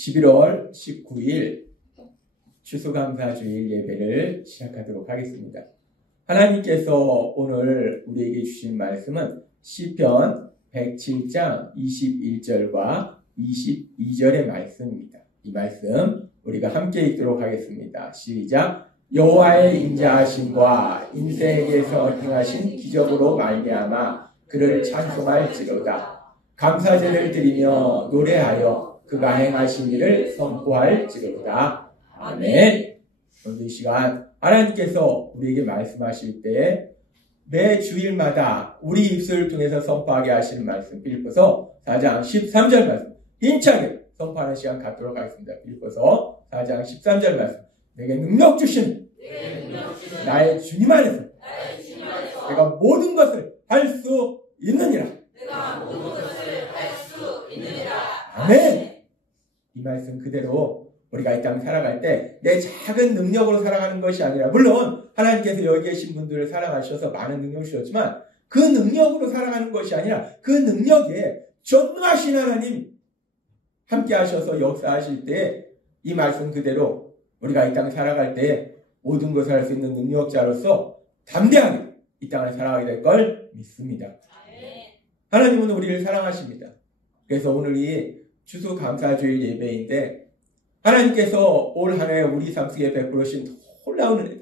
11월 19일 추수감사주일 예배를 시작하도록 하겠습니다. 하나님께서 오늘 우리에게 주신 말씀은 시편 107장 21절과 22절의 말씀입니다. 이 말씀 우리가 함께 읽도록 하겠습니다. 시작. 여호와의 인자하심과 인생에서 행하신 기적으로 말미암아 그를 찬송할지로다. 감사제를 드리며 노래하여 그가 행하신 일을 선포할지로다. 아멘. 오늘 이 시간 하나님께서 우리에게 말씀하실 때 매 주일마다 우리 입술을 통해서 선포하게 하시는 말씀, 빌립보서 4장 13절 말씀 힘차게 선포하는 시간 갖도록 하겠습니다. 빌립보서 4장 13절 말씀. 내게 능력 주신 나의 주님 안에서 내가 모든 것을 할 수 있느니라. 아멘. 이 말씀 그대로 우리가 이 땅 살아갈 때 내 작은 능력으로 살아가는 것이 아니라, 물론 하나님께서 여기 계신 분들을 사랑하셔서 많은 능력을 주셨지만 그 능력으로 살아가는 것이 아니라 그 능력에 전능하신 하나님 함께 하셔서 역사하실 때 이 말씀 그대로 우리가 이 땅 살아갈 때 모든 것을 할 수 있는 능력자로서 담대하게 이 땅을 살아가게 될 걸 믿습니다. 하나님은 우리를 사랑하십니다. 그래서 오늘 이 추수감사주일 예배인데 하나님께서 올 한 해 우리 삶 속에 베풀어 주신 놀라운 은혜,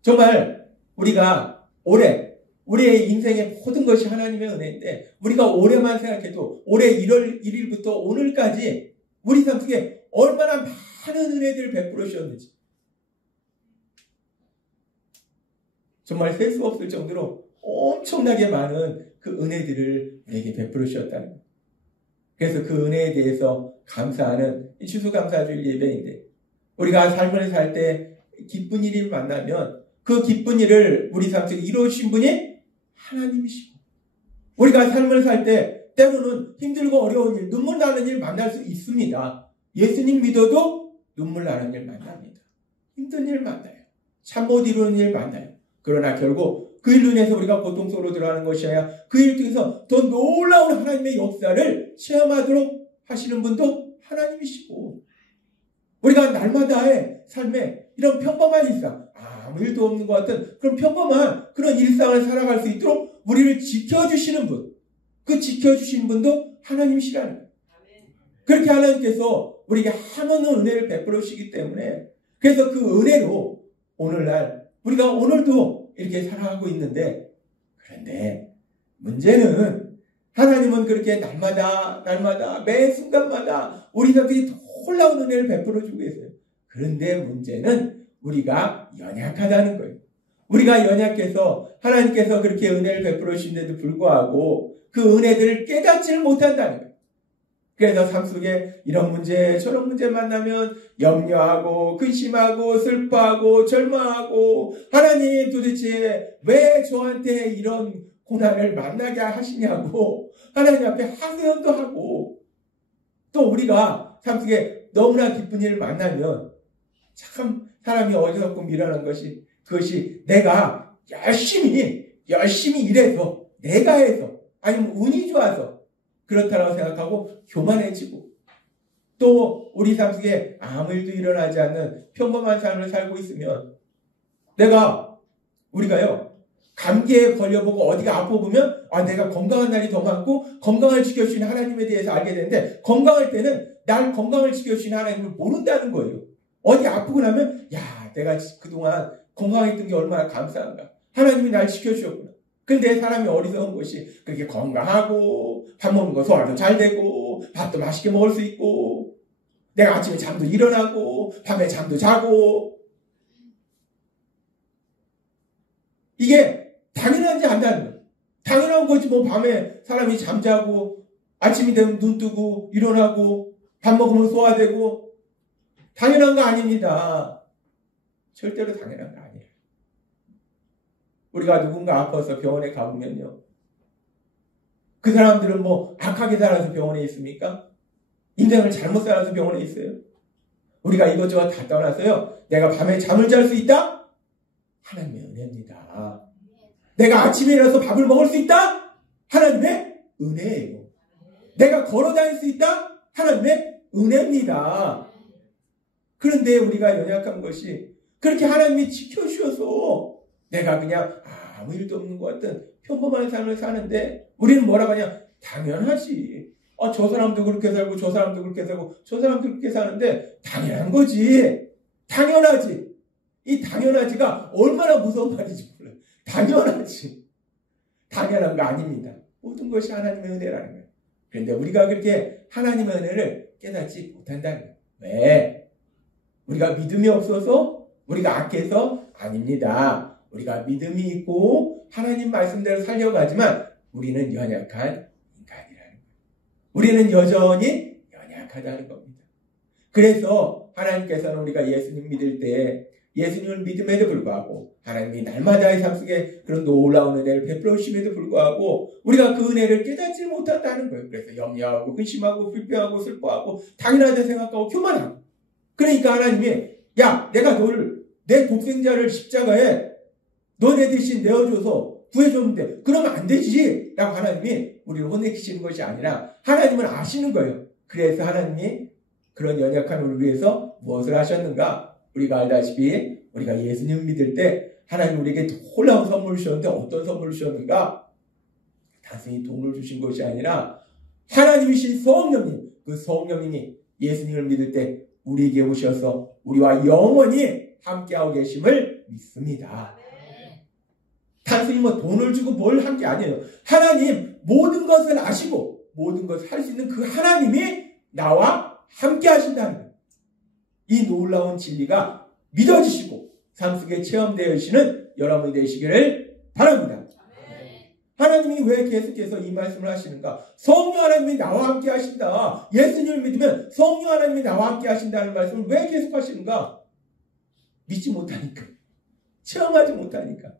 정말 우리가 우리의 인생의 모든 것이 하나님의 은혜인데 우리가 올해만 생각해도 올해 1월 1일부터 오늘까지 우리 삶 속에 얼마나 많은 은혜들을 베풀어 주셨는지 정말 셀 수 없을 정도로 엄청나게 많은 그 은혜들을 우리에게 베풀어 주셨다는 거예요. 그래서 그 은혜에 대해서 감사하는 이 추수감사주일 예배인데, 우리가 삶을 살 때 기쁜 일이 만나면 그 기쁜 일을 우리 삶 속에 이루어주신 분이 하나님이시고, 우리가 삶을 살 때 때로는 힘들고 어려운 일, 눈물 나는 일 만날 수 있습니다. 예수님 믿어도 눈물 나는 일 만납니다. 힘든 일 만나요. 잠 못 이루는 일 만나요. 그러나 결국 그 일로 인해서 우리가 고통 속으로 들어가는 것이 아니라 그 일 통해서 더 놀라운 하나님의 역사를 체험하도록 하시는 분도 하나님이시고, 우리가 날마다의 삶에 이런 평범한 일상, 아무 일도 없는 것 같은 그런 평범한 그런 일상을 살아갈 수 있도록 우리를 지켜주시는 분, 그 지켜주시는 분도 하나님이시라는 거예요. 그렇게 하나님께서 우리에게 한없는 은혜를 베풀어 주시기 때문에, 그래서 그 은혜로 오늘날 우리가 오늘도 이렇게 살아가고 있는데, 그런데 문제는 하나님은 그렇게 날마다 매 순간마다 우리 삶에 놀라운 은혜를 베풀어 주고 계세요. 그런데 문제는 우리가 연약하다는 거예요. 우리가 연약해서 하나님께서 그렇게 은혜를 베풀어 주신데도 불구하고 그 은혜들을 깨닫지를 못한다는 거예요. 그래서 삶 속에 이런 문제 저런 문제 만나면 염려하고 근심하고 슬퍼하고 절망하고, 하나님 도대체 왜 저한테 이런 고난을 만나게 하시냐고 하나님 앞에 하소연도 하고, 또 우리가 삶 속에 너무나 기쁜 일을 만나면 참 사람이 어리석고 미련한 것이, 그것이 내가 열심히 일해서 내가 해서 아니면 운이 좋아서 그렇다고 생각하고 교만해지고, 또 우리 삶 속에 아무 일도 일어나지 않는 평범한 삶을 살고 있으면 우리가요 감기에 걸려보고 어디가 아파 보면 내가 건강한 날이 더 많고 건강을 지켜주시는 하나님에 대해서 알게 되는데, 건강할 때는 날 건강을 지켜주시는 하나님을 모른다는 거예요. 어디 아프고 나면 내가 그동안 건강했던 게 얼마나 감사한가, 하나님이 날 지켜주셨구나. 근데 사람이 어리석은 것이 그렇게 건강하고 밥 먹는 거 소화도 잘 되고 밥도 맛있게 먹을 수 있고 내가 아침에 잠도 일어나고 밤에 잠도 자고, 이게 당연한지 안다는 거예요. 당연한 거지 뭐. 밤에 사람이 잠자고 아침이 되면 눈 뜨고 일어나고 밥 먹으면 소화되고 당연한 거 아닙니다. 절대로 당연한 거 아니에요. 우리가 누군가 아파서 병원에 가보면요, 그 사람들은 뭐 악하게 살아서 병원에 있습니까? 인생을 잘못 살아서 병원에 있어요? 우리가 이것저것 다 떠나서요, 내가 밤에 잠을 잘 수 있다? 하나님의 은혜입니다. 내가 아침에 일어나서 밥을 먹을 수 있다? 하나님의 은혜예요. 내가 걸어 다닐 수 있다? 하나님의 은혜입니다. 그런데 우리가 연약한 것이 그렇게 하나님이 지켜주셔서 내가 그냥 아무 일도 없는 것 같은 평범한 삶을 사는데 우리는 뭐라고 하냐? 당연하지. 저 사람도 그렇게 살고 저 사람도 그렇게 살고 저 사람도 그렇게 사는데 당연한 거지. 당연하지. 이 당연하지가 얼마나 무서운 말인지 몰라요. 당연하지. 당연한 거 아닙니다. 모든 것이 하나님의 은혜라는 거예요. 그런데 우리가 그렇게 하나님의 은혜를 깨닫지 못한다는 거예요. 왜? 우리가 믿음이 없어서? 우리가 악해서? 아닙니다. 우리가 믿음이 있고 하나님 말씀대로 살려가지만 우리는 연약한 인간이라는 거예요. 우리는 여전히 연약하다는 겁니다. 그래서 하나님께서는 우리가 예수님 믿을 때 예수님을 믿음에도 불구하고 하나님이 날마다의 삶 속에 그런 놀라운 은혜를 베풀어 주심에도 불구하고 우리가 그 은혜를 깨닫지 못한다는 거예요. 그래서 염려하고 근심하고 불평하고 슬퍼하고 당연하다 생각하고 교만하고 그러니까 하나님이 야 내가 너를 내 독생자를 십자가에 너네 대신 내어줘서 구해줬는데 그러면 안 되지 라고 하나님이 우리를 혼내키시는 것이 아니라 하나님은 아시는 거예요. 그래서 하나님이 그런 연약한 우리를 위해서 무엇을 하셨는가? 우리가 알다시피 우리가 예수님 믿을 때 하나님 우리에게 놀라운 선물을 주셨는데 어떤 선물을 주셨는가? 단순히 돈을 주신 것이 아니라 하나님이신 성령님, 그 성령님이 예수님을 믿을 때 우리에게 오셔서 우리와 영원히 함께하고 계심을 믿습니다. 단순히 돈을 주고 뭘 한 게 아니에요. 하나님 모든 것을 아시고 모든 것을 할 수 있는 그 하나님이 나와 함께 하신다는 거예요. 이 놀라운 진리가 믿어지시고 삶 속에 체험되시는 여러분이 되시기를 바랍니다. 하나님이 왜 계속해서 이 말씀을 하시는가? 성령 하나님이 나와 함께 하신다. 예수님을 믿으면 성령 하나님이 나와 함께 하신다는 말씀을 왜 계속 하시는가? 믿지 못하니까. 체험하지 못하니까.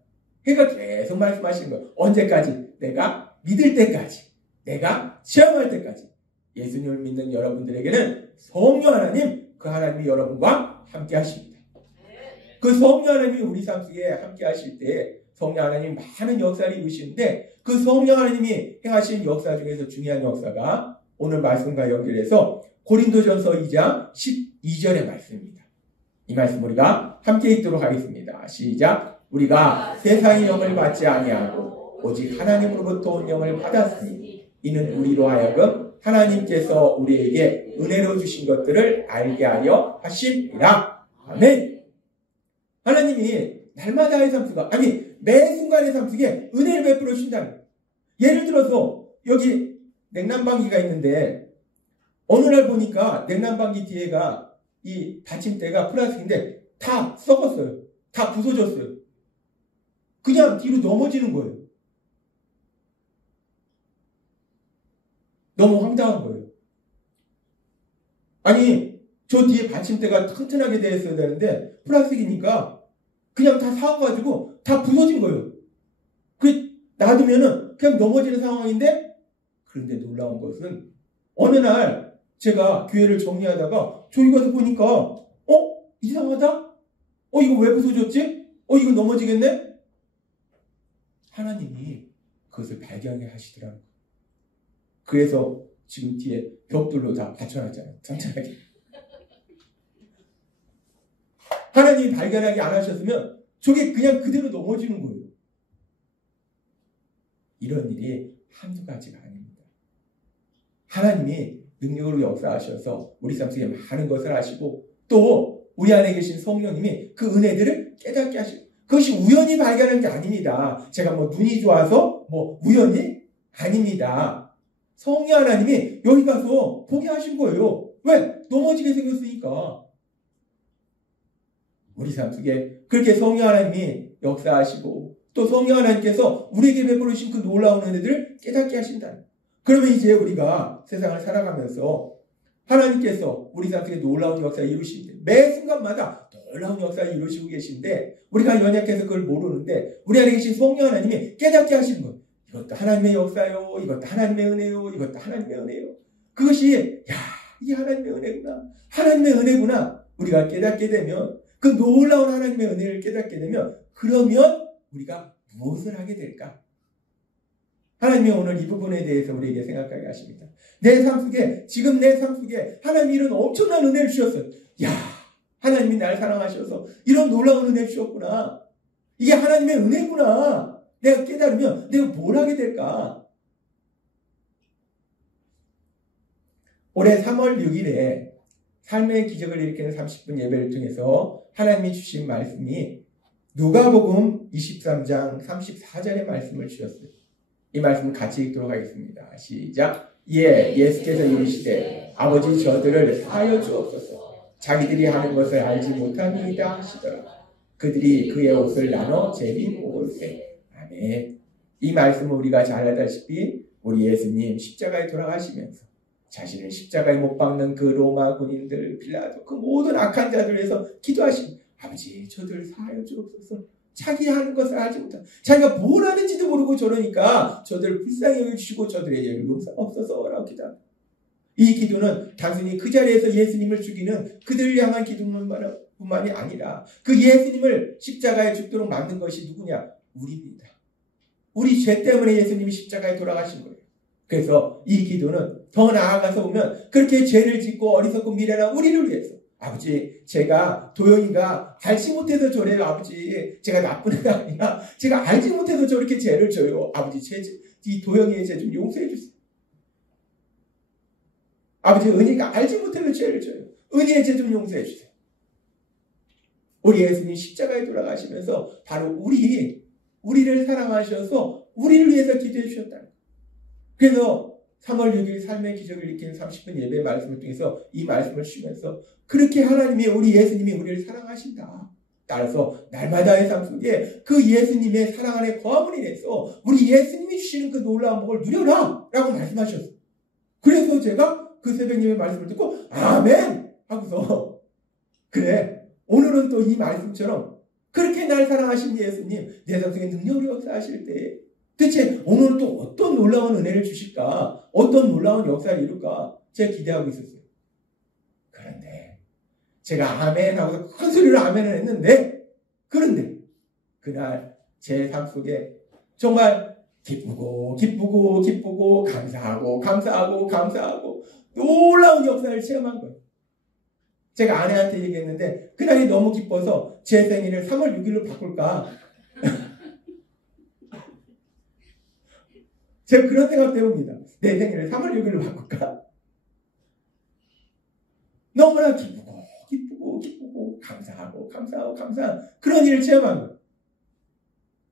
그러니까 계속 말씀하시는 거예요. 언제까지? 내가 믿을 때까지. 내가 체험할 때까지. 예수님을 믿는 여러분들에게는 성령 하나님, 그 하나님이 여러분과 함께 하십니다. 그 성령 하나님이 우리 삶 속에 함께 하실 때 성령 하나님 많은 역사를 이루시는데 그 성령 하나님이 행하신 역사 중에서 중요한 역사가 오늘 말씀과 연결해서 고린도전서 2장 12절의 말씀입니다. 이 말씀 우리가 함께 읽도록 하겠습니다. 시작. 우리가 세상의 영을 받지 아니하고 오직 하나님으로부터 온 영을 받았으니 이는 우리로 하여금 하나님께서 우리에게 은혜로 주신 것들을 알게 하려 하심이라. 아멘. 하나님이 날마다의 삶 속에 아니 매 순간의 삶 속에 은혜를 베풀어 주신다는 거예요. 예를 들어서 여기 냉난방기가 있는데 어느 날 보니까 냉난방기 뒤에가 이 받침대가 플라스틱인데 다 썩었어요. 다 부서졌어요. 그냥 뒤로 넘어지는 거예요. 너무 황당한 거예요. 아니 저 뒤에 받침대가 튼튼하게 되어 있어야 되는데 플라스틱이니까 그냥 다 사와가지고 다 부서진 거예요. 그 놔두면은 그냥 넘어지는 상황인데 그런데 놀라운 것은 어느 날 제가 교회를 정리하다가 저기 가서 보니까 이상하다? 이거 왜 부서졌지? 이거 넘어지겠네? 하나님이 그것을 발견해 하시더라고요. 그래서 지금 뒤에 벽돌로 다 받쳐놨잖아요. 튼튼하게. 하나님이 발견하게 안 하셨으면 저게 그냥 그대로 넘어지는 거예요. 이런 일이 한두 가지가 아닙니다. 하나님이 능력으로 역사하셔서 우리 삶 속에 많은 것을 하시고 또 우리 안에 계신 성령님이 그 은혜들을 깨닫게 하시고 그것이 우연히 발견한 게 아닙니다. 제가 눈이 좋아서 우연히 아닙니다. 성령 하나님이 여기 가서 보게 하신 거예요. 왜? 넘어지게 생겼으니까. 우리 삶 속에 그렇게 성령 하나님이 역사하시고 또 성령 하나님께서 우리에게 베풀어 주신 그 놀라운 은혜들을 깨닫게 하신다. 그러면 이제 우리가 세상을 살아가면서 하나님께서 우리 삶 속에 놀라운 역사를 이루시는데 매 순간마다 놀라운 역사를 이루시고 계신데 우리가 연약해서 그걸 모르는데 우리 안에 계신 성령 하나님이 깨닫게 하시는 거예요. 이것도 하나님의 역사요. 이것도 하나님의 은혜요. 이것도 하나님의 은혜요. 그것이 이게 하나님의 은혜구나. 하나님의 은혜구나. 우리가 깨닫게 되면 그 놀라운 하나님의 은혜를 깨닫게 되면 그러면 우리가 무엇을 하게 될까? 하나님이 오늘 이 부분에 대해서 우리에게 생각하게 하십니다. 내 삶 속에, 지금 내 삶 속에 하나님이 이런 엄청난 은혜를 주셨어요. 야, 하나님이 날 사랑하셔서 이런 놀라운 은혜를 주셨구나. 이게 하나님의 은혜구나. 내가 깨달으면 내가 뭘 하게 될까? 올해 3월 6일에 삶의 기적을 일으키는 30분 예배를 통해서 하나님이 주신 말씀이 누가복음 23장 34절의 말씀을 주셨어요. 이 말씀을 같이 읽도록 하겠습니다. 시작. 예수께서 이르시되 아버지 저들을 사하여 주옵소서. 자기들이 하는 것을 알지 못하니이다 하시더라. 그들이 그의 옷을 나눠 제비 먹을세. 아멘. 이 말씀은 우리가 잘 알다시피 우리 예수님 십자가에 돌아가시면서 자신을 십자가에 못 박는 그 로마 군인들, 빌라도, 그 모든 악한 자들 위해서 기도하시고 아버지 저들 사하여 주옵소서. 자기 하는 것을 알지 못한, 자기가 뭘 하는지도 모르고 저러니까 저들을 불쌍히 여겨주시고 저들에게 용서없어서라고 기도합니다. 이 기도는 단순히 그 자리에서 예수님을 죽이는 그들을 향한 기도뿐만이 아니라 그 예수님을 십자가에 죽도록 만든 것이 누구냐? 우리입니다. 우리 죄 때문에 예수님이 십자가에 돌아가신 거예요. 그래서 이 기도는 더 나아가서 보면 그렇게 죄를 짓고 어리석고 미련한 우리를 위해서 아버지 제가 도영이가 알지 못해서 저래요. 아버지 제가 나쁜 애가 아니라 제가 알지 못해서 저렇게 죄를 져요. 아버지 이 도영이의 죄 좀 용서해 주세요. 아버지 은희가 알지 못해서 죄를 져요. 은희의 죄 좀 용서해 주세요. 우리 예수님 십자가에 돌아가시면서 바로 우리를 사랑하셔서 우리를 위해서 기도해 주셨다. 그래서 3월 6일 삶의 기적을 일으키는 30분 예배 말씀을 통해서 이 말씀을 주시면서 그렇게 하나님이 우리 예수님이 우리를 사랑하신다. 따라서 날마다의 삶 속에 그 예수님의 사랑 안에 거함을 인해서 우리 예수님이 주시는 그 놀라운 복을 누려라 라고 말씀하셨어요. 그래서 제가 그 새벽 예배 말씀을 듣고 아멘 하고서 그래 오늘은 또 이 말씀처럼 그렇게 날 사랑하신 예수님 내 삶 속에 능력으로 역사하실 때 대체 오늘 또 어떤 놀라운 은혜를 주실까? 어떤 놀라운 역사를 이룰까? 제가 기대하고 있었어요. 그런데 제가 아멘 하고서 큰 소리로 아멘을 했는데 그런데 그날 제 삶 속에 정말 기쁘고 감사하고 놀라운 역사를 체험한 거예요. 제가 아내한테 얘기했는데 그날이 너무 기뻐서 제 생일을 3월 6일로 바꿀까? 제가 그런 생각도 해봅니다. 내 생일을 3월 6일로 바꿀까? 너무나 기쁘고 감사하고 그런 일을 체험한 거예요.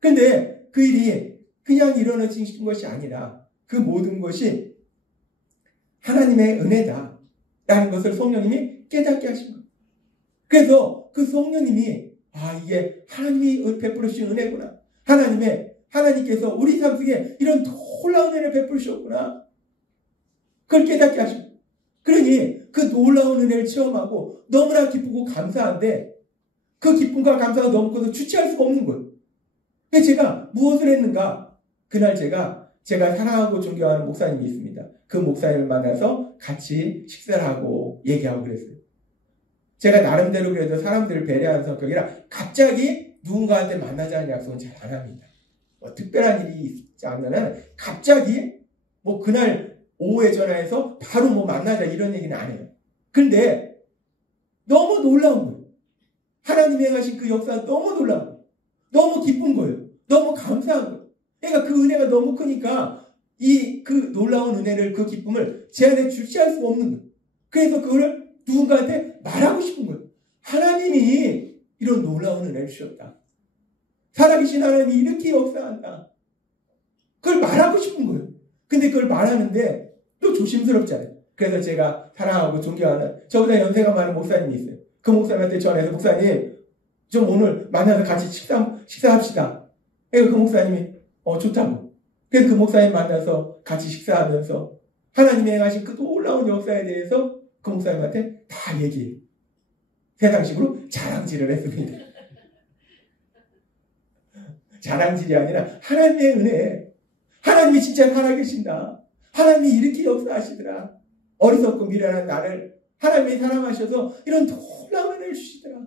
근데 그 일이 그냥 일어나진 것이 아니라 그 모든 것이 하나님의 은혜다 라는 것을 성령님이 깨닫게 하신 거예요. 그래서 그 성령님이 이게 하나님이 베풀어 주신 은혜구나. 하나님께서 우리 삶 속에 이런 놀라운 은혜를 베풀으셨구나. 그걸 깨닫게 하시고. 그러니 그 놀라운 은혜를 체험하고 너무나 기쁘고 감사한데 그 기쁨과 감사가 너무 커서 주체할 수가 없는 거예요. 그래서 제가 무엇을 했는가? 그날 제가 사랑하고 존경하는 목사님이 있습니다. 그 목사님을 만나서 같이 식사를 하고 얘기하고 그랬어요. 제가 나름대로 그래도 사람들을 배려하는 성격이라 갑자기 누군가한테 만나자는 약속은 잘 안 합니다. 특별한 일이 있지 않으면 갑자기 그날 오후에 전화해서 바로 만나자 이런 얘기는 안 해요. 근데 너무 놀라운 거예요. 하나님이 행하신 그 역사는 너무 놀라운 거예요. 너무 기쁜 거예요. 너무 감사한 거예요. 그러니까 그 은혜가 너무 크니까 그 놀라운 은혜를 그 기쁨을 제 안에 주체할 수가 없는 거예요. 그래서 그거를 누군가한테 말하고 싶은 거예요. 하나님이 이런 놀라운 은혜를 주셨다. 살아계신 하나님이 이렇게 역사한다. 그걸 말하고 싶은 거예요. 근데 그걸 말하는데 또 조심스럽잖아요. 그래서 제가 사랑하고 존경하는 저보다 연세가 많은 목사님이 있어요. 그 목사님한테 전화해서 목사님 좀 오늘 만나서 같이 식사합시다. 그래서 그 목사님이 좋다고. 그래서 그 목사님 만나서 같이 식사하면서 하나님이 행하신 그 놀라운 역사에 대해서 그 목사님한테 다 얘기해요. 세상식으로 자랑질을 했습니다. 자랑질이 아니라 하나님의 은혜. 하나님이 진짜 살아계신다. 하나님이 이렇게 역사하시더라. 어리석고 미련한 나를 하나님이 사랑하셔서 이런 놀라운 은혜를 주시더라.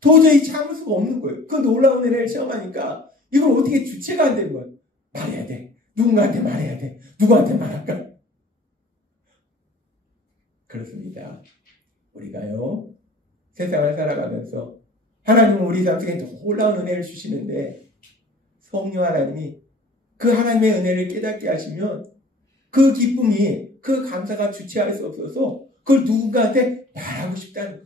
도저히 참을 수가 없는 거예요. 그 놀라운 은혜를 체험하니까 이걸 어떻게 주체가 안 되는 거예요. 말해야 돼. 누군가한테 말해야 돼. 누구한테 말할까? 그렇습니다. 우리가요, 세상을 살아가면서 하나님은 우리 삶 속에 놀라운 은혜를 주시는데 성령 하나님이 그 하나님의 은혜를 깨닫게 하시면 그 기쁨이, 그 감사가 주체할 수 없어서 그걸 누군가한테 말하고 싶다는 거예요.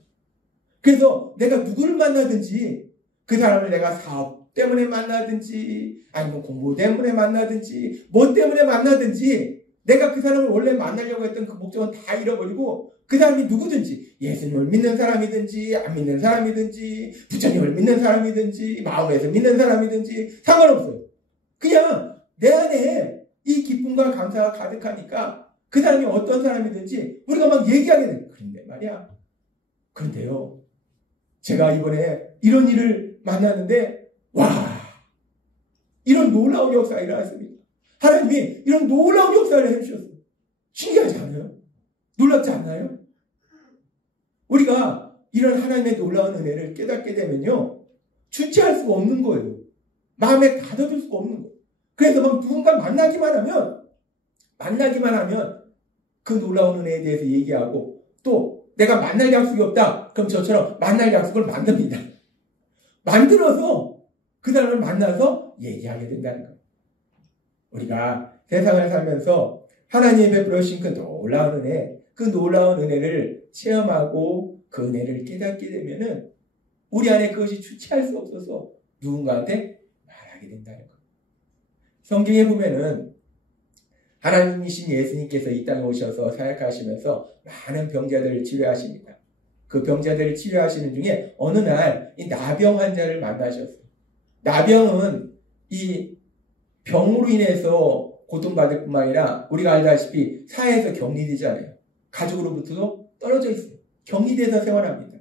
그래서 내가 누구를 만나든지 그 사람을 내가 사업 때문에 만나든지 아니면 공부 때문에 만나든지 뭐 때문에 만나든지 내가 그 사람을 원래 만나려고 했던 그 목적은 다 잃어버리고 그 사람이 누구든지 예수님을 믿는 사람이든지 안 믿는 사람이든지 부처님을 믿는 사람이든지 마음에서 믿는 사람이든지 상관없어요. 그냥 내 안에 이 기쁨과 감사가 가득하니까 그 사람이 어떤 사람이든지 우리가 막 얘기하게 돼요. 그런데 말이야. 그런데요. 제가 이번에 이런 일을 만났는데 와, 이런 놀라운 역사가 일어났습니다. 하나님이 이런 놀라운 역사를 해주셨어요. 신기하지 않아요? 놀랍지 않나요? 우리가 이런 하나님의 놀라운 은혜를 깨닫게 되면요, 주체할 수가 없는 거예요. 마음에 가둬둘 수가 없는 거예요. 그래서 막 누군가 만나기만 하면 그 놀라운 은혜에 대해서 얘기하고 또 내가 만날 약속이 없다. 그럼 저처럼 만날 약속을 만듭니다. 만들어서 그 사람을 만나서 얘기하게 된다는 거예요. 우리가 세상을 살면서 하나님이 베풀어 주신 그 놀라운 은혜, 그 놀라운 은혜를 체험하고 그 은혜를 깨닫게 되면은 우리 안에 그것이 주체할 수 없어서 누군가한테 말하게 된다는 거예요. 성경에 보면은 하나님이신 예수님께서 이 땅에 오셔서 사역하시면서 많은 병자들을 치료하십니다. 그 병자들을 치료하시는 중에 어느 날 이 나병 환자를 만나셨어요. 나병은 이 병으로 인해서 고통받을 뿐만 아니라 우리가 알다시피 사회에서 격리되잖아요. 가족으로부터도 떨어져 있어요. 격리돼서 생활합니다.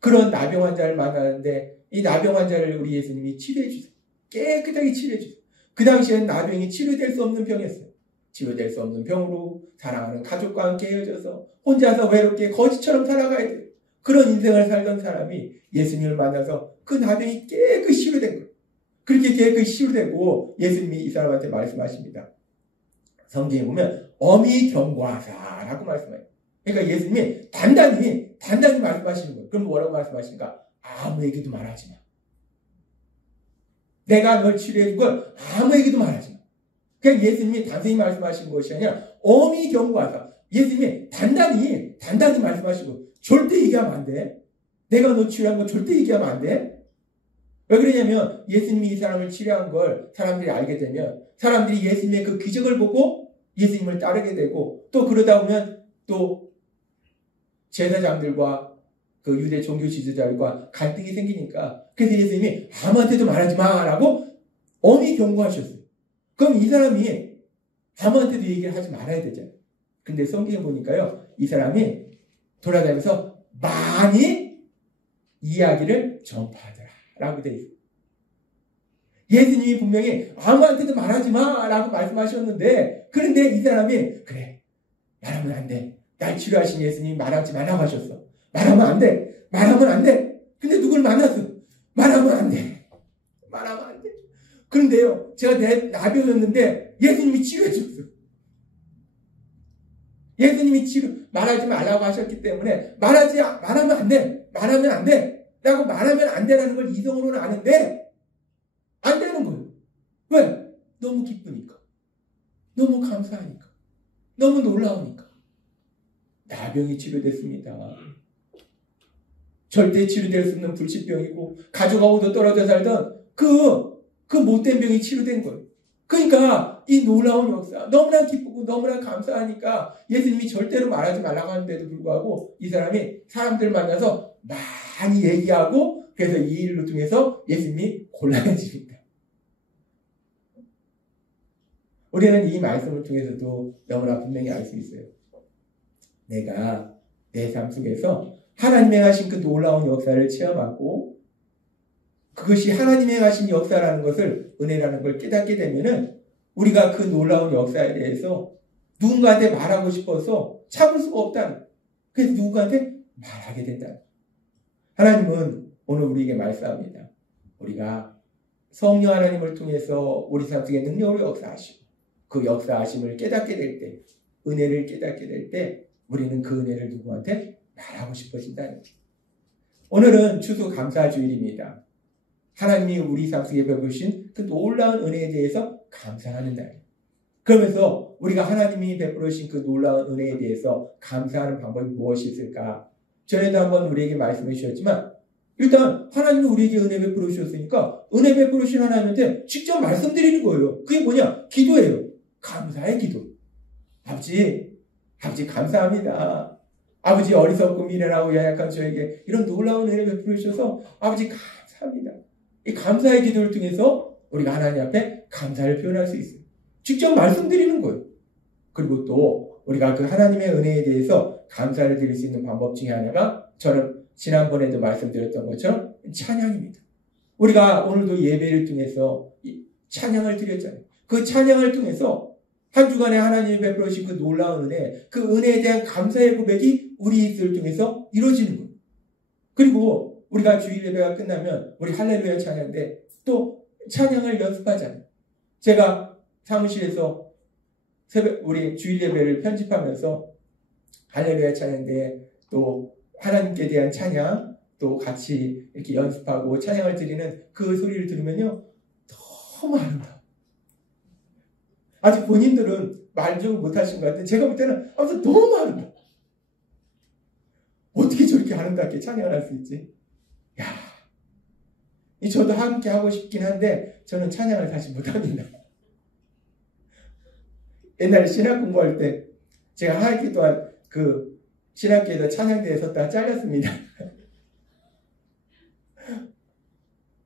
그런 나병 환자를 만나는데 이 나병 환자를 우리 예수님이 치료해 주세요. 깨끗하게 치료해 주세요. 그 당시에는 나병이 치료될 수 없는 병이었어요. 치료될 수 없는 병으로 사랑하는 가족과 함께 헤어져서 혼자서 외롭게 거지처럼 살아가야 돼요. 그런 인생을 살던 사람이 예수님을 만나서 그 나병이 깨끗이 치료된 거예요. 그렇게 깨끗이 치료되고 예수님이 이 사람한테 말씀하십니다. 성경에 보면 엄히 경고하사라고 말씀해요. 그러니까 예수님이 단단히 말씀하시는 거예요. 그럼 뭐라고 말씀하십니까? 아무에게도 말하지 마. 내가 널 치료해 준 걸 아무에게도 말하지 마. 그냥 예수님이 단순히 말씀하신 것이 아니라 엄히 경고하사. 예수님이 단단히 말씀하시고 절대 얘기하면 안 돼. 내가 너 치료한 거 절대 얘기하면 안 돼. 왜 그러냐면 예수님이 이 사람을 치료한 걸 사람들이 알게 되면 사람들이 예수님의 그 기적을 보고 예수님을 따르게 되고 또 그러다 보면 또 제사장들과 그 유대 종교 지도자들과 갈등이 생기니까 그래서 예수님이 아무한테도 말하지 마라고 엄히 경고하셨어요. 그럼 이 사람이 아무한테도 얘기를 하지 말아야 되잖아요. 근데 성경에 보니까요, 이 사람이 돌아다니면서 많이 이야기를 전파하더라라고 되어 있어요. 예수님이 분명히 아무한테도 말하지 마라고 말씀하셨는데 그런데 이 사람이 그래 말하면 안 돼. 날 치료하신 예수님이 말하지 말라고 하셨어. 말하면 안 돼. 근데 누굴 만났어. 말하면 안 돼. 그런데요, 제가 나병이었는데 예수님이 치료해 줬어. 예수님이 말하지 말라고 하셨기 때문에 말하면 안 돼. 라고 말하면 안 되라는 걸 이성으로는 아는데 안 되는 거예요. 왜? 너무 기쁘니까. 너무 감사하니까. 너무 놀라우니까. 나병이 치료됐습니다. 절대 치료될 수 없는 불치병이고 가족하고도 떨어져 살던 그 못된 병이 치료된 거예요. 그러니까 이 놀라운 역사 너무나 기쁘고 너무나 감사하니까 예수님이 절대로 말하지 말라고 하는데도 불구하고 이 사람이 사람들 만나서 많이 얘기하고 그래서 이 일로 통해서 예수님이 곤란해집니다. 우리는 이 말씀을 통해서도 너무나 분명히 알 수 있어요. 내가 내 삶 속에서 하나님의 하신 그 놀라운 역사를 체험하고 그것이 하나님의 하신 역사라는 것을 은혜라는 걸 깨닫게 되면은 우리가 그 놀라운 역사에 대해서 누군가한테 말하고 싶어서 참을 수가 없다는, 그래서 누군가한테 말하게 된다. 하나님은 오늘 우리에게 말씀합니다. 우리가 성령 하나님을 통해서 우리 삶 속에 능력으로 역사하시고 그 역사하심을 깨닫게 될 때, 은혜를 깨닫게 될 때 우리는 그 은혜를 누구한테 말하고 싶어진다는 거죠. 오늘은 추수감사주일입니다. 하나님이 우리 삶 속에 베푸신 그 놀라운 은혜에 대해서 감사하는 날. 그러면서 우리가 하나님이 베풀어 주신 그 놀라운 은혜에 대해서 감사하는 방법이 무엇이 있을까? 전에도 한번 우리에게 말씀해 주셨지만 일단 하나님이 우리에게 은혜 베풀어 주셨으니까 은혜 베풀어 주신 하나님한테 직접 말씀드리는 거예요. 그게 뭐냐? 기도예요. 감사의 기도. 아버지 감사합니다. 아버지 어리석고 미련하고 연약한 저에게 이런 놀라운 은혜 베풀어 주셔서 아버지 감사합니다. 이 감사의 기도를 통해서 우리가 하나님 앞에 감사를 표현할 수 있어요. 직접 말씀드리는 거예요. 그리고 또 우리가 그 하나님의 은혜에 대해서 감사를 드릴 수 있는 방법 중에 하나가 저는 지난번에도 말씀드렸던 것처럼 찬양입니다. 우리가 오늘도 예배를 통해서 찬양을 드렸잖아요. 그 찬양을 통해서 한 주간에 하나님이 베풀어 주신 그 놀라운 은혜, 그 은혜에 대한 감사의 고백이 우리 입술을 통해서 이루어지는 거예요. 그리고 우리가 주일 예배가 끝나면 우리 할렐루야 찬양인데 또 찬양을 연습하잖아요. 제가 사무실에서 우리 주일 예배를 편집하면서 할렐루야 찬양인데 또 하나님께 대한 찬양 또 같이 이렇게 연습하고 찬양을 드리는 그 소리를 들으면요 너무 아름다워. 아직 본인들은 만족을 못하신 것 같은데 제가 볼 때는 아무튼 너무 아름다워. 어떻게 저렇게 아름답게 찬양을 할 수 있지? 야, 저도 함께 하고 싶긴 한데 저는 찬양을 사실 못합니다. 옛날에 신학 공부할 때 제가 한 학기 동안 그 신학교에서 찬양대에 섰다가 잘렸습니다.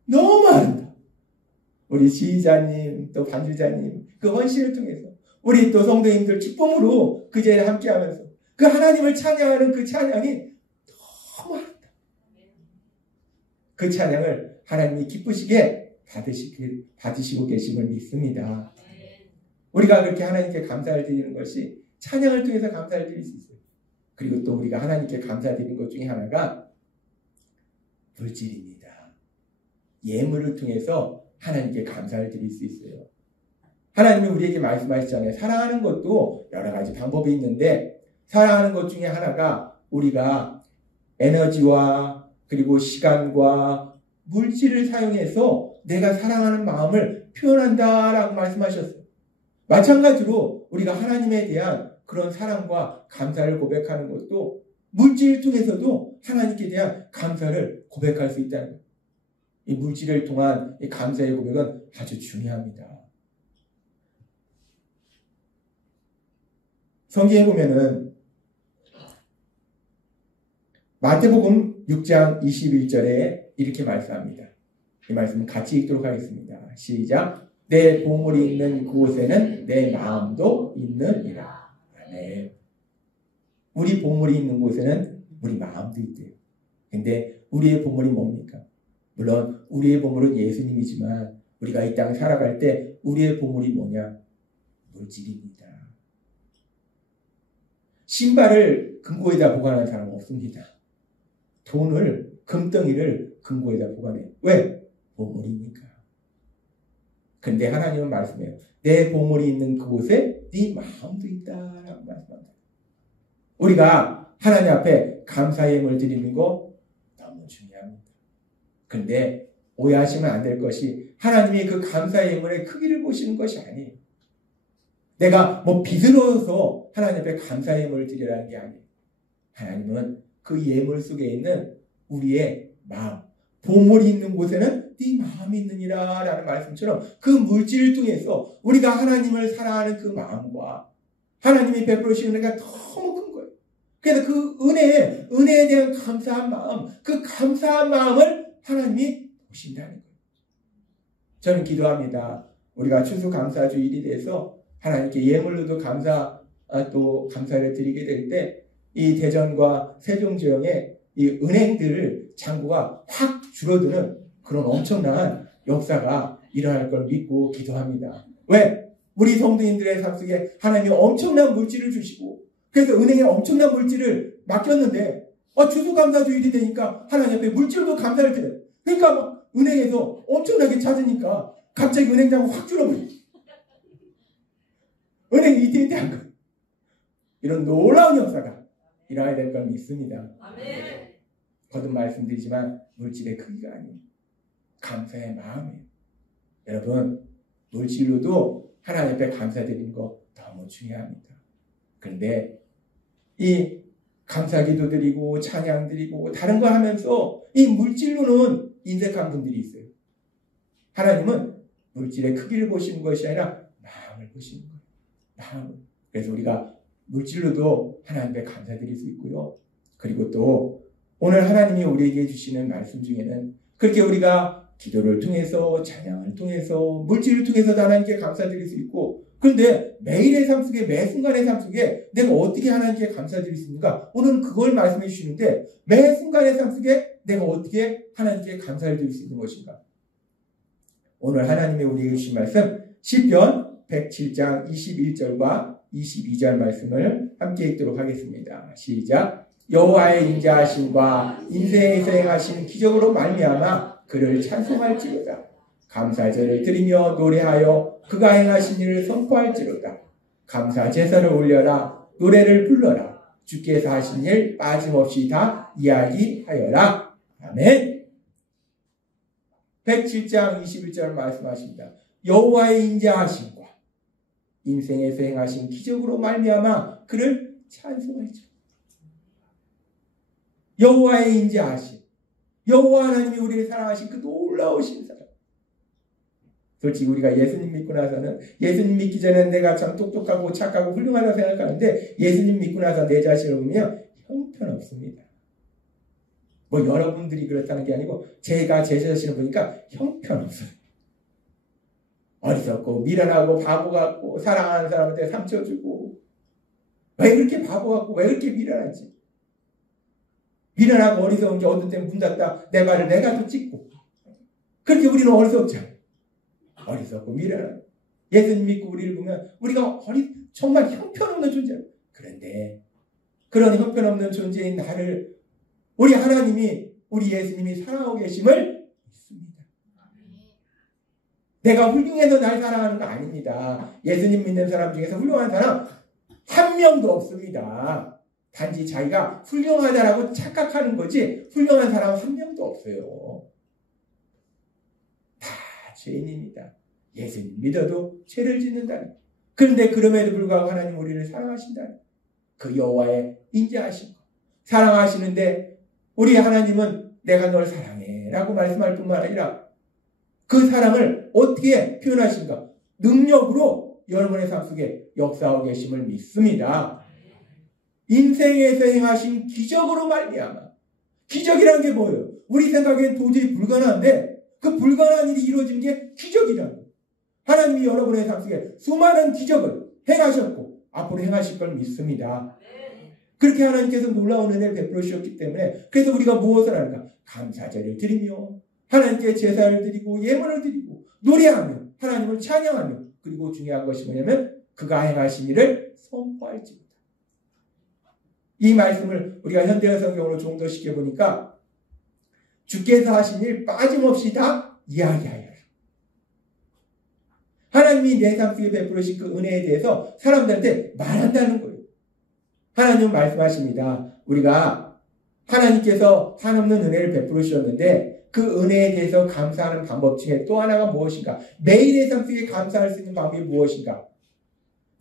너무 아름다워. 우리 지휘자님 또 반주자님 그 헌신을 통해서 우리 또 성도님들 기쁨으로 그 자리에 함께하면서 그 하나님을 찬양하는 그 찬양이 너무 아름다워. 그 찬양을 하나님이 기쁘시게 받으시고 계심을 믿습니다. 우리가 그렇게 하나님께 감사를 드리는 것이 찬양을 통해서 감사를 드릴 수 있어요. 그리고 또 우리가 하나님께 감사드리는 것 중에 하나가 물질입니다. 예물을 통해서 하나님께 감사를 드릴 수 있어요. 하나님이 우리에게 말씀하시잖아요. 사랑하는 것도 여러 가지 방법이 있는데 사랑하는 것 중에 하나가 우리가 에너지와 그리고 시간과 물질을 사용해서 내가 사랑하는 마음을 표현한다라고 말씀하셨어요. 마찬가지로 우리가 하나님에 대한 그런 사랑과 감사를 고백하는 것도 물질을 통해서도 하나님께 대한 감사를 고백할 수 있다는 거예요. 이 물질을 통한 이 감사의 고백은 아주 중요합니다. 성경에 보면은 마태복음 6장 21절에 이렇게 말씀합니다. 이 말씀 같이 읽도록 하겠습니다. 시작. 내 보물이 있는 그곳에는 내 마음도 있느니라. 아멘. 우리 보물이 있는 곳에는 우리 마음도 있대요. 근데 우리의 보물이 뭡니까? 물론 우리의 보물은 예수님이지만 우리가 이 땅을 살아갈 때 우리의 보물이 뭐냐? 물질입니다. 신발을 금고에다 보관하는 사람은 없습니다. 돈을, 금덩이를 금고에다 보관해요. 왜? 보물이니까. 근데 하나님은 말씀해요. 내 보물이 있는 그곳에 네 마음도 있다라고 말씀합니다. 우리가 하나님 앞에 감사의 예물 드리는 거 너무 중요합니다. 근데 오해하시면 안 될 것이 하나님이 그 감사의 예물의 크기를 보시는 것이 아니에요. 내가 빚을 얻어서 하나님 앞에 감사의 예물을 드리라는 게 아니에요. 하나님은 그 예물 속에 있는 우리의 마음, 보물이 있는 곳에는 네 마음이 있느니라 라는 말씀처럼 그 물질을 통해서 우리가 하나님을 사랑하는 그 마음과 하나님이 베풀어 주시는 은혜가 너무 큰 거예요. 그래서 그 은혜에 대한 감사한 마음, 그 감사한 마음을 하나님이 보신다는 거예요. 저는 기도합니다. 우리가 추수감사주일이 돼서 하나님께 예물로도 감사를 드리게 될 때 이 대전과 세종지역의 이 은행들 창구가 확 줄어드는 그런 엄청난 역사가 일어날 걸 믿고 기도합니다. 왜? 우리 성도님들의 삶 속에 하나님이 엄청난 물질을 주시고 그래서 은행에 엄청난 물질을 맡겼는데 추수감사주일이 되니까 하나님 앞에 물질도 감사를 드려요. 그러니까 막 은행에서 엄청나게 찾으니까 갑자기 은행장은 확 줄어버려. 은행이 이태한 거. 이런 놀라운 역사가 일어나야 될 걸 믿습니다. 아멘. 거듭 말씀드리지만 물질의 크기가 아니에요. 감사의 마음이에요. 여러분, 물질로도 하나님 앞에 감사드리는 거 너무 중요합니다. 그런데 이 감사 기도 드리고 찬양 드리고 다른 거 하면서 이 물질로는 인색한 분들이 있어요. 하나님은 물질의 크기를 보시는 것이 아니라 마음을 보시는 거예요. 마음을. 그래서 우리가 물질로도 하나님께 감사드릴 수 있고요. 그리고 또 오늘 하나님이 우리에게 주시는 말씀 중에는 그렇게 우리가 기도를 통해서 찬양을 통해서 물질을 통해서 하나님께 감사드릴 수 있고, 그런데 매일의 삶 속에 매 순간의 삶 속에 내가 어떻게 하나님께 감사드릴 수 있는가? 오늘은 그걸 말씀해 주시는데 매 순간의 삶 속에 내가 어떻게 하나님께 감사를 드릴 수 있는 것인가? 오늘 하나님의 우리에게 주신 말씀 시편 107장 21절과 22절 말씀을 함께 읽도록 하겠습니다. 시작. 여호와의 인자하심과 인생에서 행하신 기적으로 말미암아 그를 찬송할지로다. 감사제를 드리며 노래하여 그가 행하신 일을 선포할지로다. 감사 제사를 올려라. 노래를 불러라. 주께서 하신 일 빠짐없이 다 이야기하여라. 아멘. 107장 21절 말씀하십니다. 여호와의 인자하심과 인생에서 행하신 기적으로 말미암아 그를 찬송할지로다. 여호와의 인자하심, 여호와 하나님이 우리를 사랑하신 그 놀라우신 사랑. 솔직히 우리가 예수님 믿고 나서는, 예수님 믿기 전에는 내가 참 똑똑하고 착하고 훌륭하다고 생각하는데 예수님 믿고 나서 내 자신을 보면 형편없습니다. 뭐 여러분들이 그렇다는 게 아니고 제가 제 자신을 보니까 형편없어요. 어리석고 미련하고 바보 같고 사랑하는 사람한테 상처 주고, 왜 그렇게 바보 같고 왜 그렇게 미련하지? 미련하고 어리석은 게 어떤 때는 문 닫다 내 발을 내가 또 찍고, 그렇게 우리는 어리석잖아요. 어리석고 미련하고 예수님 믿고 우리를 보면 우리가 정말 형편없는 존재예요. 그런데 그런 형편없는 존재인 나를 우리 하나님이, 우리 예수님이 사랑하고 계심을 믿습니다. 내가 훌륭해서 날 사랑하는 거 아닙니다. 예수님 믿는 사람 중에서 훌륭한 사람 한 명도 없습니다. 단지 자기가 훌륭하다라고 착각하는 거지 훌륭한 사람 한 명도 없어요. 다 죄인입니다. 예수님 믿어도 죄를 짓는다. 그런데 그럼에도 불구하고 하나님 우리를 사랑하신다. 그 여호와의 인자하신 것. 사랑하시는데 우리 하나님은 내가 널 사랑해 라고 말씀할 뿐만 아니라 그 사랑을 어떻게 표현하신가? 능력으로 여러분의 삶 속에 역사하고 계심을 믿습니다. 인생에서 행하신 기적으로 말미암아. 기적이라는 게 뭐예요? 우리 생각엔 도저히 불가능한데 그 불가능한 일이 이루어진 게 기적이라는 거예요. 하나님이 여러분의 삶 속에 수많은 기적을 행하셨고 앞으로 행하실 걸 믿습니다. 그렇게 하나님께서 놀라운 은혜를 베풀어 주셨기 때문에 그래서 우리가 무엇을 하는가? 감사제를 드리며 하나님께 제사를 드리고 예물을 드리고 노래하며 하나님을 찬양하며, 그리고 중요한 것이 뭐냐면 그가 행하신 일을 선포할지로다. 이 말씀을 우리가 현대어 성경으로 좀 더 시켜보니까 주께서 하신 일 빠짐없이 다 이야기하여라. 하나님이 내 삶 속에 베풀으신 그 은혜에 대해서 사람들한테 말한다는 거예요. 하나님은 말씀하십니다. 우리가 하나님께서 한없는 은혜를 베풀어 주셨는데 그 은혜에 대해서 감사하는 방법 중에 또 하나가 무엇인가? 매일의 삶 속에 감사할 수 있는 방법이 무엇인가?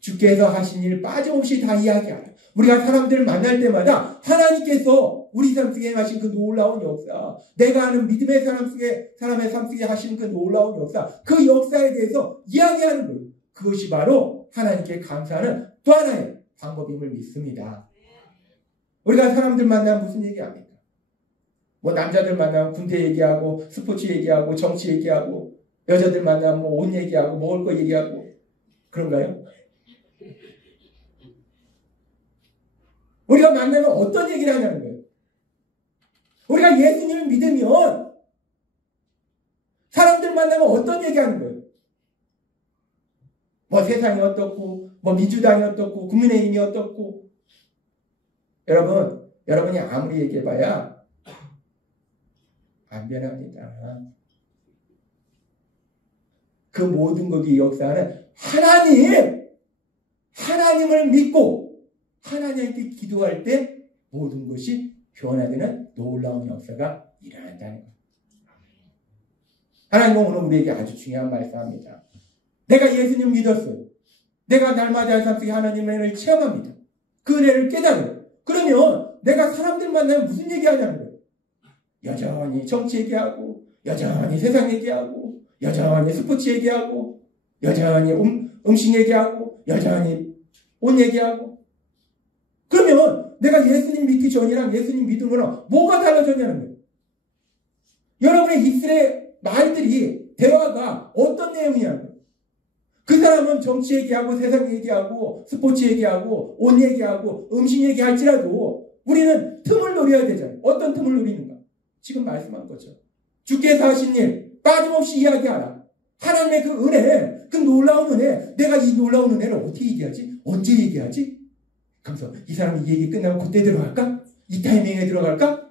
주께서 하신 일 빠짐없이 다 이야기하라. 우리가 사람들을 만날 때마다 하나님께서 우리 삶 속에 하신 그 놀라운 역사, 내가 아는 믿음의 사람의 삶 속에 하신 그 놀라운 역사, 그 역사에 대해서 이야기하는 거예요. 그것이 바로 하나님께 감사하는 또 하나의 방법임을 믿습니다. 우리가 사람들 만나면 무슨 얘기합니까? 뭐 남자들 만나면 군대 얘기하고 스포츠 얘기하고 정치 얘기하고, 여자들 만나면 뭐 옷 얘기하고 먹을 거 얘기하고 그런가요? 우리가 만나면 어떤 얘기를 하냐는 거예요. 우리가 예수님을 믿으면 사람들 만나면 어떤 얘기하는 거예요? 뭐 세상이 어떻고 뭐 민주당이 어떻고 국민의힘이 어떻고. 여러분이 아무리 얘기해봐야 안 변합니다. 그 모든 것의 역사는 하나님을 믿고 하나님께 기도할 때 모든 것이 변화되는 놀라운 역사가 일어난다는 거예요. 하나님은 오늘 우리에게 아주 중요한 말씀합니다. 내가 예수님 믿었어요. 내가 날마다 삶 속에 하나님의 은혜를 체험합니다. 그 은혜를 깨달아요. 그러면 내가 사람들 만나면 무슨 얘기하냐는 거예요. 여전히 정치 얘기하고, 여전히 세상 얘기하고, 여전히 스포츠 얘기하고, 여전히 음식 얘기하고, 여전히 옷 얘기하고. 그러면 내가 예수님 믿기 전이랑 예수님 믿은 거는 뭐가 달라졌냐는 거예요. 여러분의 입술의 말들이, 대화가 어떤 내용이냐는 거예요. 그 사람은 정치 얘기하고, 세상 얘기하고, 스포츠 얘기하고, 옷 얘기하고, 음식 얘기할지라도 우리는 틈을 노려야 되잖아요. 어떤 틈을 노리는가? 지금 말씀한 거죠. 주께서 하신 일 빠짐없이 이야기하라. 하나님의 그 은혜, 그 놀라운 은혜, 내가 이 놀라운 은혜를 어떻게 얘기하지? 언제 얘기하지? 그래서 이 사람이 이 얘기 끝나면 그때 들어갈까? 이 타이밍에 들어갈까?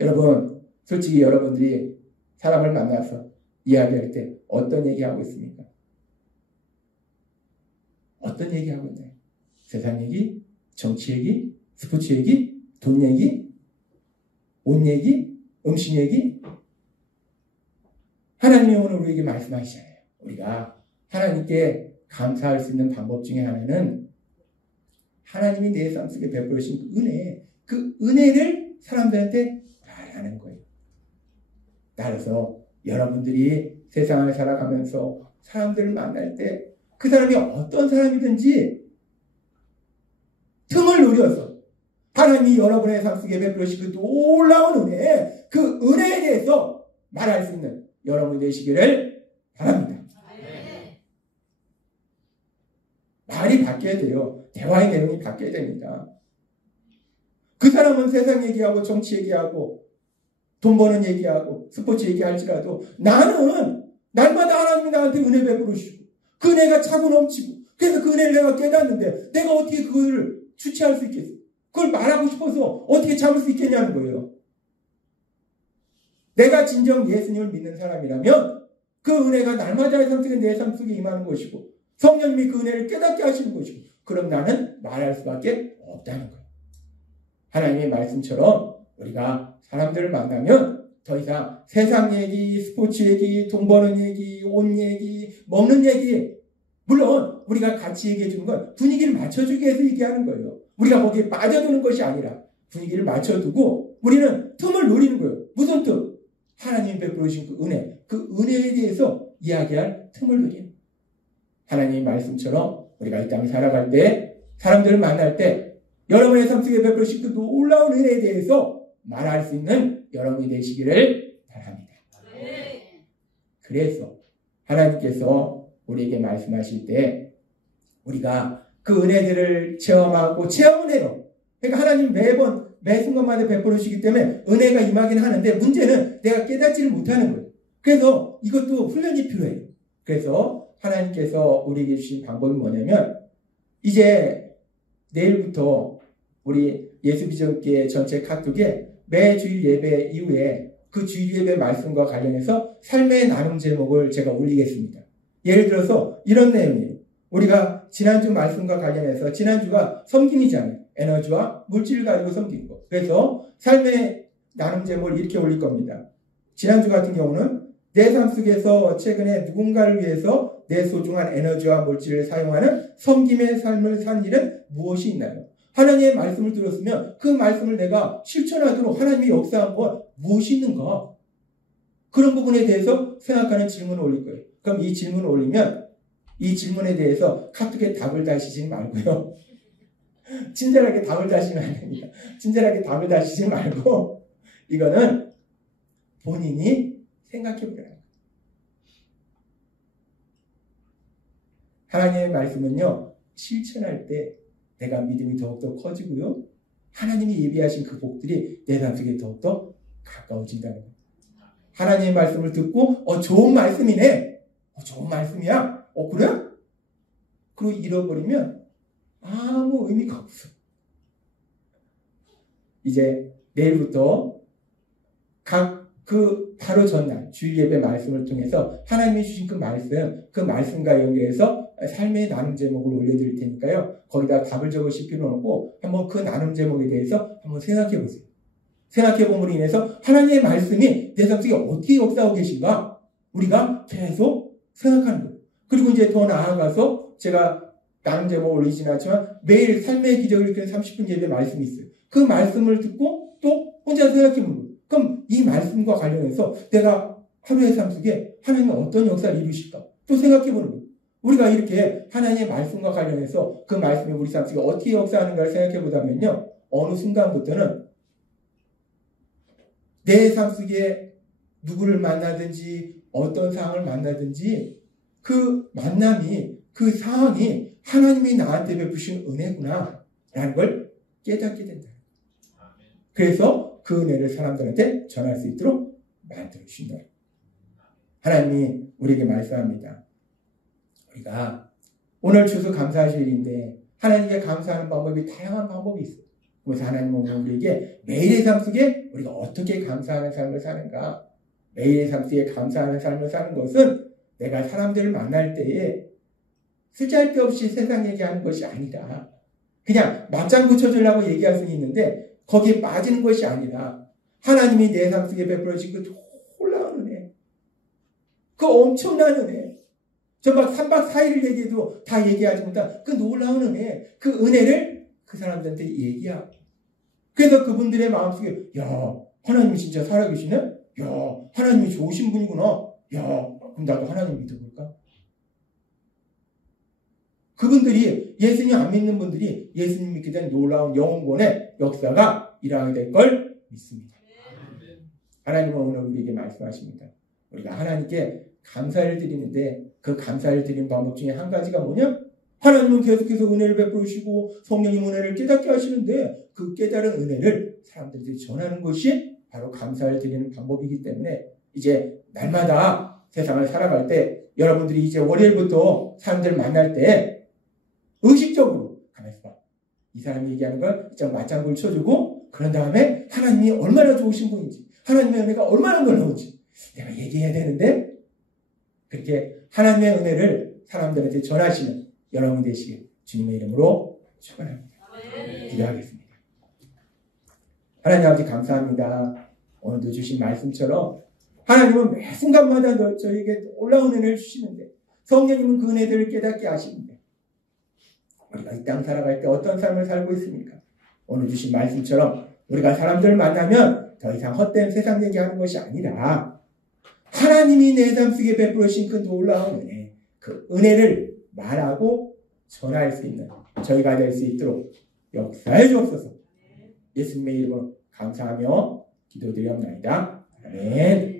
여러분, 솔직히 여러분들이 사람을 만나서 이야기할 때 어떤 얘기하고 있습니까? 어떤 얘기하고 있나요? 세상 얘기, 정치 얘기, 스포츠 얘기, 돈 얘기, 옷 얘기, 음식 얘기. 하나님이 오늘 우리에게 말씀하시잖아요. 우리가 하나님께 감사할 수 있는 방법 중에 하나는 하나님이 내 삶 속에 베풀으신 그 은혜를 사람들한테 말하는 거예요. 따라서 여러분들이 세상을 살아가면서 사람들을 만날 때 그 사람이 어떤 사람이든지 틈을 노려서 하나님이 여러분의 삶 속에 베풀으신 그 놀라운 은혜, 그 은혜에 대해서 말할 수 있는 여러분이 되시기를 바랍니다. 말이 바뀌어야 돼요. 대화의 내용이 바뀌어야 됩니다. 그 사람은 세상 얘기하고 정치 얘기하고 돈 버는 얘기하고 스포츠 얘기할지라도 나는 날마다 하나님이 나한테 은혜 베풀으시고 그 은혜가 차고 넘치고 그래서 그 은혜를 내가 깨닫는데 내가 어떻게 그걸 주체할 수 있겠어? 그걸 말하고 싶어서 어떻게 참을 수 있겠냐는 거예요. 내가 진정 예수님을 믿는 사람이라면 그 은혜가 날마다의 삶 속에 내 삶 속에 임하는 것이고 성령님이 그 은혜를 깨닫게 하시는 것이고 그럼 나는 말할 수밖에 없다는 거예요. 하나님의 말씀처럼 우리가 사람들을 만나면 더 이상 세상 얘기, 스포츠 얘기, 돈 버는 얘기, 옷 얘기, 먹는 얘기 물론 우리가 같이 얘기해 주는 건 분위기를 맞춰주기 위해서 얘기하는 거예요. 우리가 거기에 빠져드는 것이 아니라 분위기를 맞춰두고 우리는 틈을 노리는 거예요. 무슨 틈? 하나님이 베풀으신 그 은혜에 대해서 이야기할 틈을 노리는 거예요. 하나님의 말씀처럼 우리가 이 땅에 살아갈 때 사람들을 만날 때 여러분의 삶 속에 베풀으신 그 놀라운 은혜에 대해서 말할 수 있는 여러분이 되시기를 바랍니다. 그래서 하나님께서 우리에게 말씀하실 때 우리가 그 은혜들을 체험하고 체험 은혜로 그러니까 하나님 매 순간마다 베풀으시기 때문에 은혜가 임하긴 하는데 문제는 내가 깨닫지를 못하는 거예요. 그래서 이것도 훈련이 필요해요. 그래서 하나님께서 우리에게 주신 방법이 뭐냐면 이제 내일부터 우리 예수비전교회 전체 카톡에 매 주일 예배 이후에 그 주일 예배 말씀과 관련해서 삶의 나눔 제목을 제가 올리겠습니다. 예를 들어서 이런 내용이에요. 우리가 지난주 말씀과 관련해서 지난주가 섬김이잖아요. 에너지와 물질을 가지고 섬긴 거. 그래서 삶의 나눔 제목을 이렇게 올릴 겁니다. 지난주 같은 경우는 내 삶 속에서 최근에 누군가를 위해서 내 소중한 에너지와 물질을 사용하는 섬김의 삶을 산 일은 무엇이 있나요? 하나님의 말씀을 들었으면 그 말씀을 내가 실천하도록 하나님이 역사한 건 무엇이 있는가? 그런 부분에 대해서 생각하는 질문을 올릴 거예요. 그럼 이 질문을 올리면 이 질문에 대해서 카톡에 답을 다시지 말고요. 친절하게 답을 다시면 안 됩니다. 친절하게 답을 다시지 말고 이거는 본인이 생각해 보라는 거예요. 하나님의 말씀은요. 실천할 때 내가 믿음이 더욱더 커지고요. 하나님이 예비하신 그 복들이 내 삶 속에 더욱더 가까워진다는 거예요. 하나님의 말씀을 듣고 좋은 말씀이네. 좋은 말씀이야. 그래? 그리고 잃어버리면 아무 의미가 없어. 이제 내일부터 바로 전날 주일 예배 말씀을 통해서 하나님이 주신 그 말씀과 연결해서 삶의 나눔 제목을 올려드릴 테니까요. 거기다 답을 적으실 필요는 없고 한번 그 나눔 제목에 대해서 한번 생각해 보세요. 생각해 봄으로 인해서 하나님의 말씀이 내 삶 속에 어떻게 역사하고 계신가 우리가 계속 생각하는 거예요. 그리고 이제 더 나아가서 제가 나눔 제목을 올리지는 않지만 매일 삶의 기적을 일으키는 30분 예배 말씀이 있어요. 그 말씀을 듣고 또 혼자 생각해 보는 거예요. 그럼 이 말씀과 관련해서 내가 하루의 삶 속에 하나님은 어떤 역사를 이루실까? 또 생각해 보는 거예요. 우리가 이렇게 하나님의 말씀과 관련해서 그 말씀이 우리 삶 속에 어떻게 역사하는가를 생각해 보다면요. 어느 순간부터는 내 삶 속에 누구를 만나든지 어떤 상황을 만나든지 그 만남이 그 상황이 하나님이 나한테 베푸신 은혜구나 라는 걸 깨닫게 된다. 그래서 그 은혜를 사람들한테 전할 수 있도록 만들어 주신다. 하나님이 우리에게 말씀합니다. 우리가 오늘 추수감사하실 일인데 하나님께 감사하는 방법이 다양한 방법이 있어요. 그래서 하나님은 우리에게 매일의 삶 속에 우리가 어떻게 감사하는 삶을 사는가, 매일의 삶 속에 감사하는 삶을 사는 것은 내가 사람들을 만날 때에 쓸데없이 세상 얘기하는 것이 아니라 그냥 맞장구 쳐주려고 얘기할 수는 있는데 거기에 빠지는 것이 아니라 하나님이 내 삶 속에 베풀어진 그 놀라운 은혜, 그 엄청난 은혜, 저 막 3박 4일을 얘기해도 다 얘기하지 못한 그 놀라운 은혜, 그 은혜를 그 사람들한테 얘기하고, 그래서 그분들의 마음속에 야 하나님이 진짜 살아계시네? 야 하나님이 좋으신 분이구나. 야 그럼 나도 하나님 믿어볼까? 그분들이 예수님 안 믿는 분들이 예수님 믿게 된 놀라운 영혼권의 역사가 일어나게 될 걸 믿습니다. 하나님은 오늘 우리에게 말씀하십니다. 우리가 하나님께 감사를 드리는데 그 감사를 드리는 방법 중에 한 가지가 뭐냐? 하나님은 계속해서 은혜를 베풀으시고 성령님 은혜를 깨닫게 하시는데 그 깨달은 은혜를 사람들에게 전하는 것이 바로 감사를 드리는 방법이기 때문에 이제 날마다 세상을 살아갈 때 여러분들이 이제 월요일부터 사람들 만날 때 의식적으로 가만있어 봐. 이 사람이 얘기하는 걸 진짜 맞장구를 쳐주고 그런 다음에 하나님이 얼마나 좋으신 분인지 하나님의 은혜가 얼마나 놀라운지 내가 얘기해야 되는데 그렇게 하나님의 은혜를 사람들한테 전하시는 여러분 되시길 주님의 이름으로 축원합니다. 기도하겠습니다. 하나님 아버지 감사합니다. 오늘도 주신 말씀처럼 하나님은 매 순간마다 저에게 올라온 은혜를 주시는데 성령님은 그 은혜들을 깨닫게 하시는데 우리가 이 땅 살아갈 때 어떤 삶을 살고 있습니까? 오늘 주신 말씀처럼 우리가 사람들을 만나면 더 이상 헛된 세상 얘기하는 것이 아니라 하나님이 내 삶 속에 베풀으신 그 놀라운 은혜, 그 은혜를 말하고 전할 수 있는 저희가 될 수 있도록 역사해 주옵소서. 예수님의 이름으로 감사하며 기도드리옵나이다. 아멘.